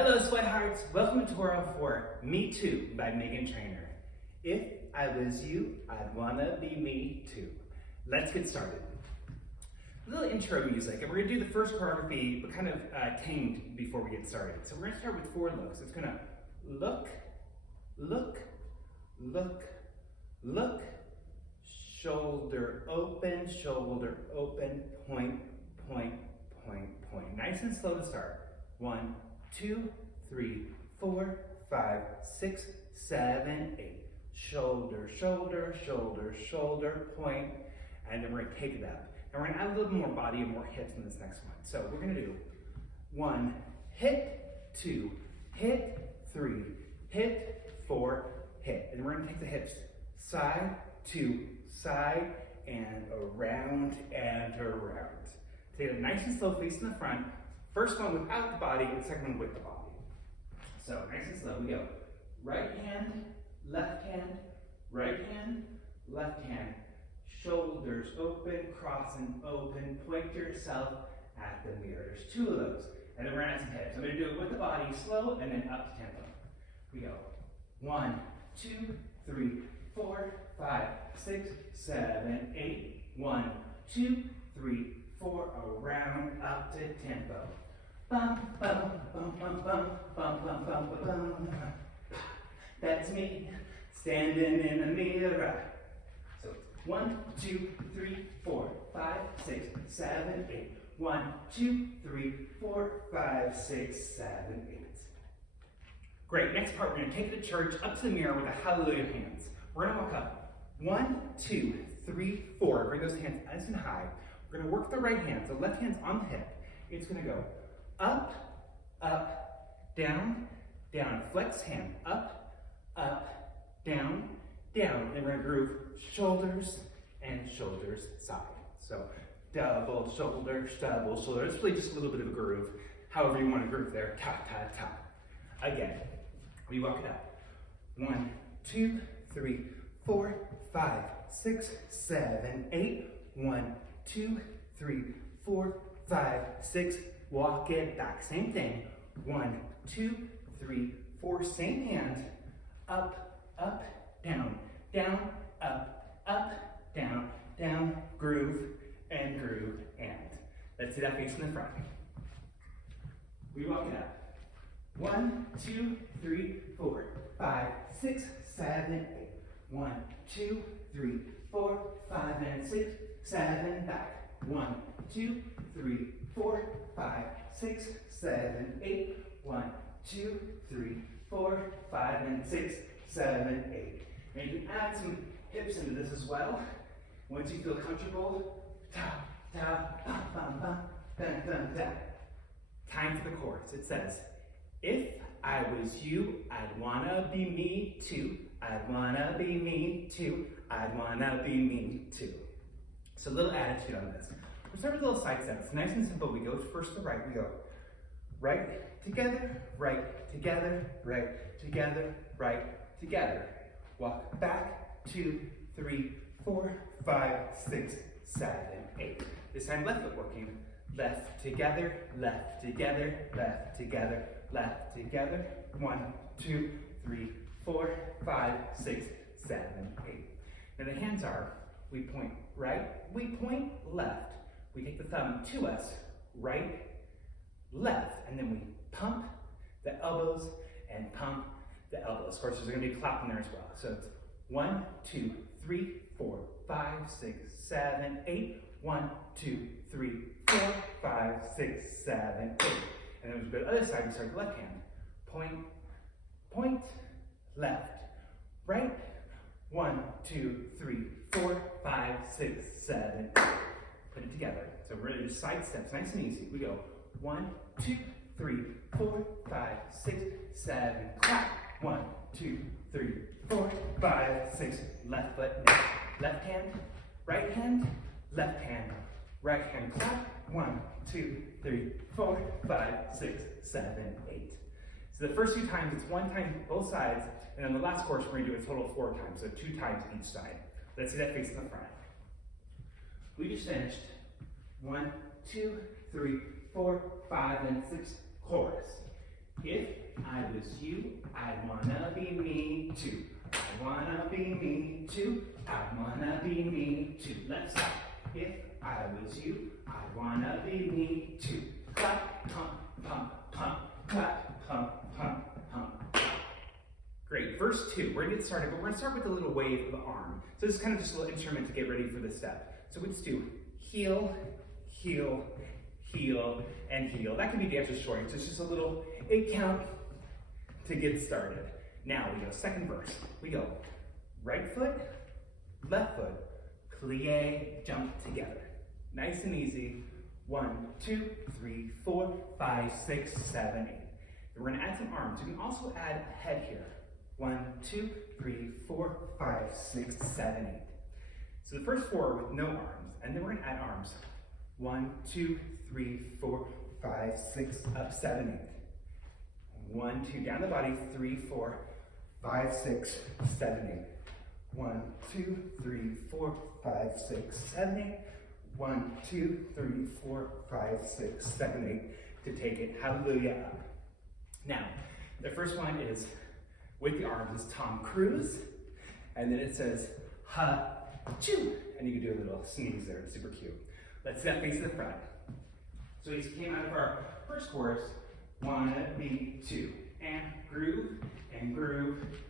Hello, sweathearts. Welcome to tutorial for Me Too by Meghan Trainor. If I was you, I'd wanna be me too. Let's get started. A little intro music, and we're gonna do the first choreography, but kind of tamed before we get started. So we're gonna start with 4 looks. It's gonna look, look, look, look, shoulder open, point, point, point, point. Nice and slow to start. 1, 2, 3, 4, 5, 6, 7, 8. Shoulder, shoulder, shoulder, shoulder, point, and then we're gonna take it up. And we're gonna add a little more body and more hips in this next one. So we're gonna do 1, hit, 2, hit, 3, hit, 4, hit. And we're gonna take the hips side to side and around and around. Take it nice and slow, facing the front. First one without the body, the second one with the body. So nice and slow, we go. Right hand, left hand, right hand, left hand. Shoulders open, cross and open. Point yourself at the mirror. There's 2 of those. And then we're gonna add some hips. I'm gonna do it with the body, slow, and then up to tempo. We go. 1, 2, 3, 4, 5, 6, 7, 8. 1, 2, 3, 4, around, up to tempo. Bum, bum, bum, bum, bum, bum, bum, bum, bum, bum. That's me, standing in the mirror. So 1, 2, 3, 4, 5, 6, 7, 8. 1, 2, 3, 4, 5, 6, 7, 8. Great, next part, we're gonna take it to church, up to the mirror with the hallelujah hands. We're gonna walk up. 1, 2, 3, 4. Bring those hands nice and high. We're gonna work the right hand, so left hand's on the hip. It's gonna go up, up, down, down. Flex hand, up, down, down. And we're gonna groove shoulders and shoulders side. So double shoulder, double shoulder. It's really just a little bit of a groove. However you wanna groove there, ta, ta, ta. Again, we walk it up. 1, 2, 3, 4, 5, 6, 7, 8. 1, 2, 3, 4, 5, 6. Walk it back. Same thing. 1, 2, 3, 4. Same hand. Up, up, down, down, up, down, down. Groove and groove and. Let's do that facing the front. We walk it up. 1, 2, 3, 4, 5, 6, 7, 8. 1, 2, 3, 4, 5, and 6, 7, back. 1, 2, 3, 4, 5, 6, 7, 8. 1, 2, 3, 4, 5, and 6, 7, 8. And you can add some hips into this as well. Once you feel comfortable, ta, ta, bum, bum, bum, dun, dun, dun. Time for the chorus. It says, if I was you, I'd wanna be me too. I'd wanna be me too. I'd wanna be me too. So a little attitude on this. We'll start with a little side steps. Nice and simple. We go first to the right. We go right together, right together, right together, right together. Walk back, 2, 3, 4, 5, 6, 7, 8. This time left foot working. Left together, left together, left together, left together. 1, 2, 3, 4, 5, 6, 7, 8. Now the hands are, we point right, we point left. We take the thumb to us, right, left, and then we pump the elbows and pump the elbows. Of course, there's gonna be a clap in there as well. So it's 1, 2, 3, 4, 5, 6, 7, 8. 1, 2, 3, 4, 5, 6, 7, 8. And then we go to the other side, we start the left hand. Point, point, left, right. 1, 2, 3, 4, 5, 6, 7, 8. Put it together. So we're gonna do side steps, nice and easy. We go 1, 2, 3, 4, 5, 6, 7, clap. 1, 2, 3, 4, 5, 6. Left foot next. Left hand, right hand, left hand, right hand, clap. 1, 2, 3, 4, 5, 6, 7, 8. So the first 2 times, it's 1 time both sides, and then the last course we're gonna do a total of 4 times, so 2 times each side. Let's see that facing the front. We just finished 1, 2, 3, 4, 5, and 6 chorus. If I was you, I'd wanna be me too. I wanna be me too. I wanna be me too. Let's stop. If I was you, I'd wanna be me too. Clap, pump, pump, pump, clap, pump, pump, pump, clap. Great, verse 2, we're gonna get started, but we're gonna start with a little wave of the arm. So this is kind of just a little instrument to get ready for the step. So we just do heel, heel, heel, and heel. That can be dancer's choice. It's just a little 8 count to get started. Now we go second verse. We go right foot, left foot, plie, jump together. Nice and easy. 1, 2, 3, 4, 5, 6, 7, 8. And we're gonna add some arms. You can also add a head here. 1, 2, 3, 4, 5, 6, 7, 8. So the first 4 with no arms, and then we're gonna add arms. 1, 2, 3, 4, 5, 6, up, 7, 8. 1, 2, down the body, 3, 4, 5, 6, 7, 8. 1, 2, 3, 4, 5, 6, 7, 8. 1, 2, 3, 4, 5, 6, 7, 8 to take it. Hallelujah up. Now, the first one is with the arms is Tom Cruise, and then it says ha-choo, and you can do a little sneeze there. It's super cute. Let's step face to the front. So we came out of our first chorus. Wanna be two, and groove,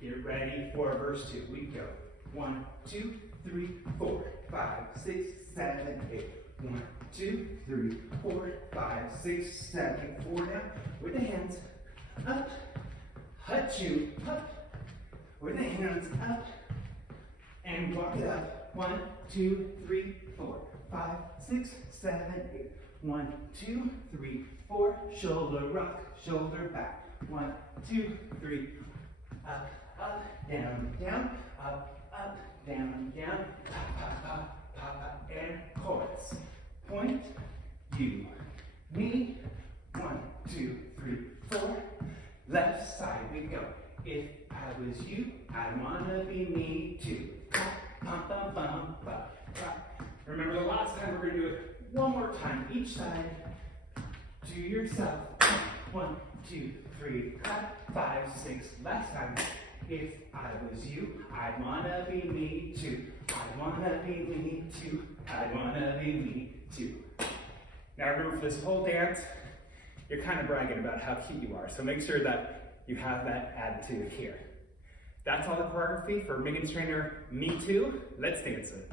get ready for verse 2. We go 1, 2, 3, 4, 5, 6, 7, 8. 1, 2, 3, 4, 5, 6, 7, 4 down with the hands up, hut-choo, up, with the hands up, and walk it up. 1, 2, 3, 4, 5, 6, 7, 8. 1, 2, 3, 4, shoulder rock, shoulder back. 1, 2, 3, up, up, down, down, up, down, down, pop, pop, pop, pop, and chorus. Point, you, me. 1, 2, 3, 4. Left side we go. If I was you, I'd wanna be me too. Pop, pop, pop, pop, pop. Remember the last time, we're gonna do it one more time, each side. To yourself. 1, 2, 3, 5, 6. Last time. If I was you, I'd wanna be me too. I'd wanna be me too. I'd wanna be me too. Now remember, for this whole dance, you're kind of bragging about how cute you are. So make sure that you have that attitude here. That's all the choreography for Meghan Trainor, Me Too. Let's dance it.